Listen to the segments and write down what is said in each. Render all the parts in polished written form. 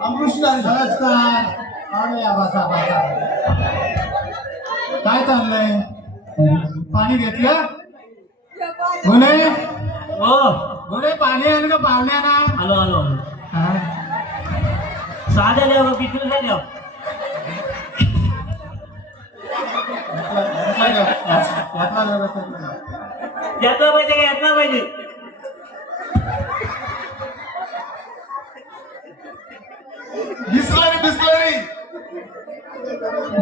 नमस्कार. अरे बसा बसा. काय चाललंय? पाणी घेतलं? गुन्हे हो गुन्हे पाणी आलं का पाहुण्याना? आलो आलो आलो हा? साध्या द्यावं पिठून नाही द्यावं यातला पाहिजे का यातला पाहिजे बिस्लरी.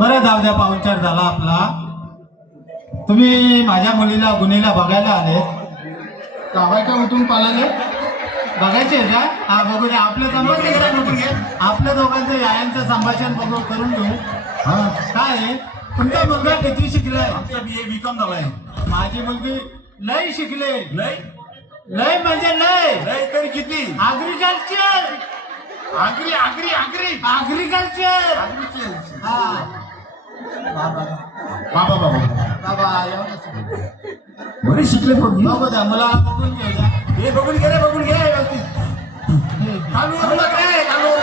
बरं जाऊ द्या, पाहुणचार झाला आपला. तुम्ही माझ्या मुलीला गुन्हेला बघायला आले? गावाच्या उठून पालाले बघायचे का? हा बघू द्या. आपलं संभाषण बघून घे. आपल्या दोघांचं यायांचं संभाषण बघू करून घेऊ. हा काय आहे? तुमचा मुलगा किती शिकलाय? आमचा BA.Com झालाय. माझी मुलगी लय शिकले. लय लय म्हणजे लय. लय तरी किती? ऍग्रिकल्चर. आगरी आगरी आगरी ऍग्रिकल्चर. हा बाबा बाबा बाबा बाबा एवढं बरे शिकले बघ. बघू द्या, मुलाला बघून घेऊ द्या. हे बघून घे रे, बघून घे व्यवस्थित. चालू रे, चालू.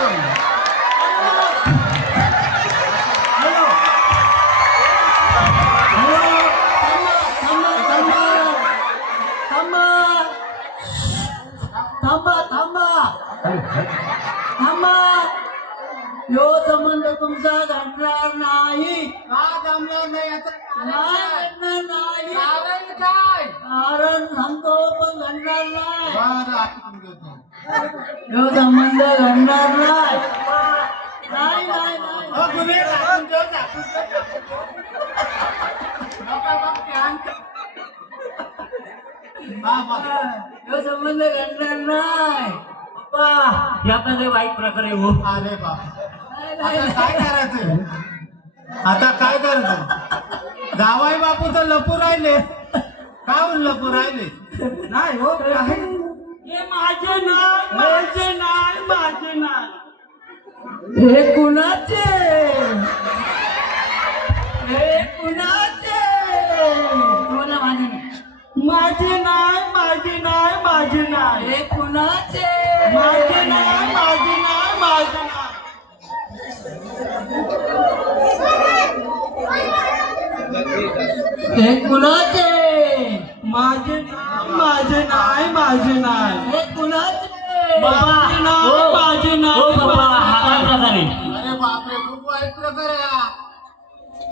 यो संबंध तुमचा घडणार नाही. का जमलं नाही आता? घडणार नाही. कारण काय? कारण सांगतो पण घडणार नाही. बरं ऐकून घेतो. यो संबंध घडणार नाही. नाही नाही नाही. हो, गुन्हे दाखवून ठेव, दाखवून ठेव. नका बघ, ध्यान ठेव. हा, बघ. यो संबंध घडणार नाही. पप्पा यातनं काही वाईट प्रकार आहे हो. अरे बाप, आता काय करायचं? आता काय करायचं? जावाई बापूचं लपू राहिले. काय लपू राहिले? नाही हो आहे. हे माझे नाही माझे नाही माझे नाही. हे कुणाचे? हे कुणाचे? बोला माझे नाही. माझे नाही माझे नाही माझे नाही. हे कुणाचे? माझे नाही माझे नाही माझे नाही. हे कुणाचे? माझे नाही माझे नाही माझे नाही. हे कुणाचे? माझे नाही माझे नाही. अरे बापरे, खूप वाईट प्रकार आहे हा.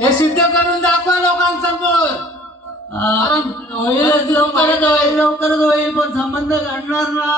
हे सिद्ध करून दाखवा लोकांसमोर. होईल लवकरच होईल लवकरच होईल पण संबंध घडणार ना.